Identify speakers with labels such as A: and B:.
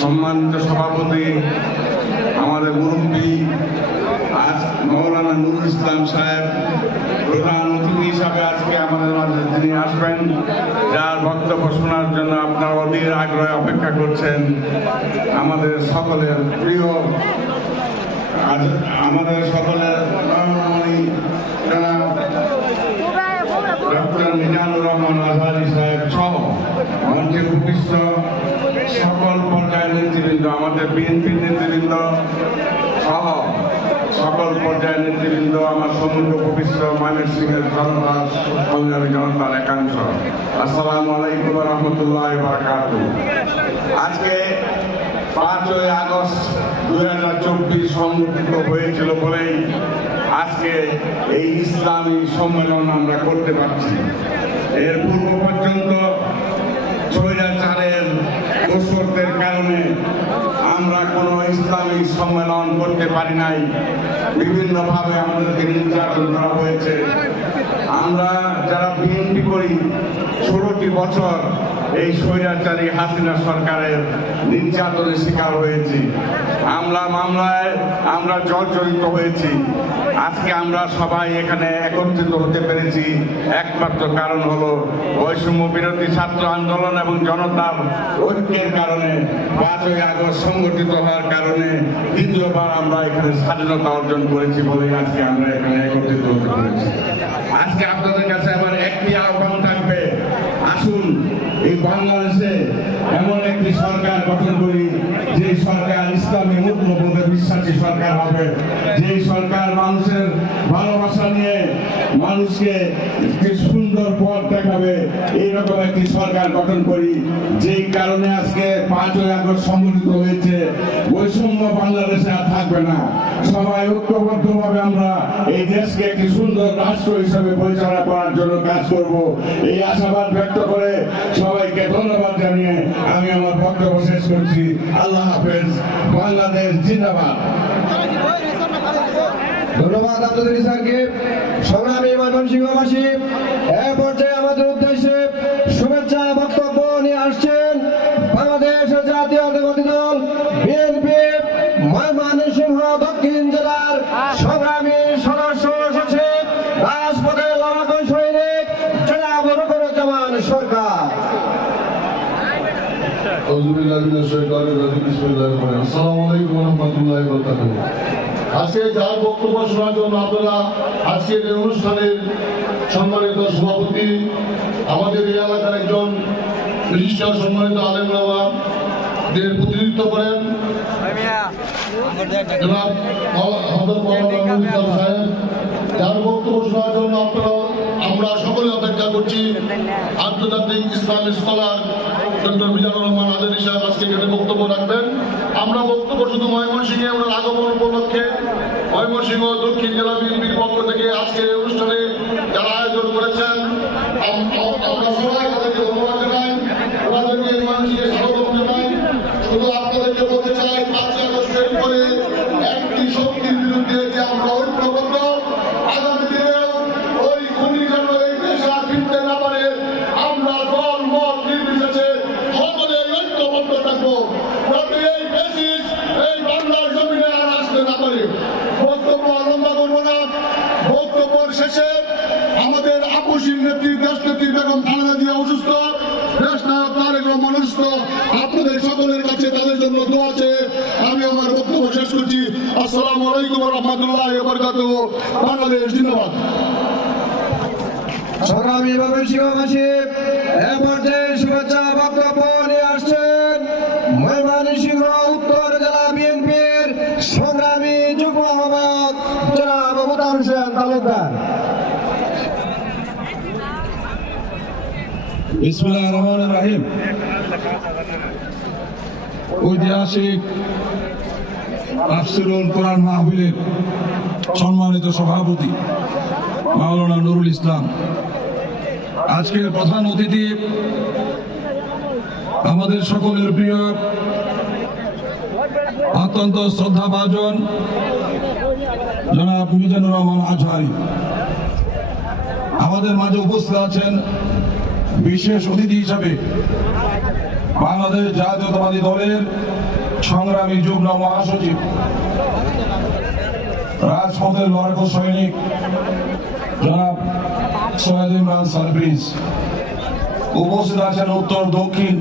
A: সম্মানিত সভাপতি, আমাদের মুরব্বী, আজ মৌলানা নুরুল ইসলাম সাহেব, প্রধান অতিথি হিসাবে আজকে আমাদের মাঝে তিনি আসবেন। যার বক্তব্য শোনার জন্য আপনারা অধীর আগ্রহে অপেক্ষা করছেন। আমাদের সকলের প্রিয় আমাদের সকলের ডক্টর মিজানুর রহমান আজহারি সাহেব সহ মঞ্চে উপস্থিত। সকল পর্যায়ের নেতৃবৃন্দ আমাদের বিএনপি নেতৃবৃন্দ সহ সকল পর্যায়ের নেতৃবৃন্দ, আমার সম্মুখে উপস্থিত মানিক সিং এর জনতা সংগ্রামী জনতার একাংশ, আসসালামু আলাইকুম রহমতুল্লাহ বারকাত আজকে পাঁচই আগস্ট দুই হাজার চব্বিশ সংগঠিত হয়েছিল বলেই আজকে এই ইসলামী সম্মেলন আমরা করতে পারছি। এর পূর্ব পর্যন্ত স্বৈরাচারের দোষরদের কারণে আমরা কোনো ইসলামী সম্মেলন করতে পারি নাই। বিভিন্নভাবে আমাদেরকে নির্যাতন করা হয়েছে। আমরা যারা বিএনপি করি ষোলোটি বছর এই স্বৈরাচারী হাসিনা সরকারের নির্যাতনের শিকার হয়েছি। আমরা মামলায় আমরা জর্জরিত হয়েছি। আজকে আমরা সবাই এখানে একত্রিত হতে পেরেছি। একমাত্র কারণ হলো বৈষম্য বিরোধী ছাত্র আন্দোলন এবং জনতার ঐক্যের কারণে পাঁচই আগস্ট সংগঠিত হওয়ার কারণে দ্বিতীয়বার আমরা এখানে স্বাধীনতা অর্জন করেছি বলে আজকে আমরা এখানে একত্রিত হতে পেরেছি। আজকে আপনাদের কাছে আমার একটি আহ্বান থাকবে আসুন এই বাংলাদেশে এমন একটি সরকার গঠন করি যে সরকার ইসলামী মূল্যবোধে বিশ্বাসী সরকার হবে, যেই সরকার মানুষকে একটি সুন্দর পথ দেখাবে এইরকম একটি সরকার গঠন করি। যেই কারণে আজকে পাঁচই আগস্ট সংগঠিত হয়েছে। বৈষম্য বাংলাদেশে আর থাকবে না। সবাই ঐক্যবদ্ধভাবে আমরা এই দেশকে একটি সুন্দর রাষ্ট্র হিসেবে পরিচালনা করার জন্য কাজ করব। এই আশাবাদ ব্যক্ত করে সবাইকে ধন্যবাদ জানিয়ে আমি আমার বক্তব্য শেষ করছি। আল্লাহ হাফেজ। বাংলাদেশ জিন্দাবাদ।
B: ধন্যবাদ আন্তর্জাতিক স্যারকে। সংগ্রামী ময়মনসিংহবাসী এ পর্যায়ে আমাদের উদ্দেশ্যে শুভেচ্ছা
C: আজকে যার বক্তব্য শোনার জন্য আপনারা এই অনুষ্ঠানের সম্মানিত সভাপতি আমাদের এই এলাকার একজন বিশিষ্ট সম্মানিত আলেম দের প্রতিনিধিত্ব করেন জনাব সাহেব বক্তব্য শোনার জন্য আপনারা অপেক্ষা করছি আন্তর্জাতিক ইসলামী স্কলার ডক্টর মিজানুর রহমান আজাদি সাহেব, আজকে এখানে বক্তব্য রাখবেন। আমরা বক্তব্য শুধু ময়মনসিংহে, ওনার আগমন উপলক্ষে। ময়মনসিংহ দক্ষিণ জেলা বিএনপির পক্ষ থেকে আজকে অনুষ্ঠানে যারা আয়োজন করেছেন, আম- আম- আমরা সবাই নেত্রী, দেশ নেত্রী বেগম খালেদা জিয়া অসুস্থ। আপনাদের সকলের কাছে তাদের জন্য দোয়া আছে আমি আমার বক্তব্য শেষ করছি। আলাইকুম রহমতুল্লাহ বরকাত বাংলাদেশ জিন্দাবাদ।
B: সংগ্রামী ময়মনসিংহবাসী এ পর্যায়ে শুভেচ্ছা বক্তব্য নিয়ে আসছেন ময়মনসিংহ উত্তর জেলা বিএনপির সংগ্রামী যুগ্ম আহ্বায়ক জনাব মুদার হোসেন তালুকদার।
D: বিসমুল্লাহ রহমান রাহিম। ঐতিহাসিক আফসিরুল কোরআন মাহফিলের সম্মানিত সভাপতি মাওলানা নুরুল ইসলাম। আজকের প্রধান অতিথি আমাদের সকলের প্রিয়, অত্যন্ত শ্রদ্ধাভাজন জনাব মিজানুর রহমান আজহারি। আমাদের মাঝে উপস্থিত আছেন বিশেষ অতিথি হিসাবে বাংলাদেশ জাতীয়তাবাদী দলের সংগ্রামী যুগ্ম মহাসচিব, রাজপথের লড়াকু সৈনিক জনাব সৈয়দ ইমরান সার্ভিস উপস্থিত আছেন উত্তর, দক্ষিণ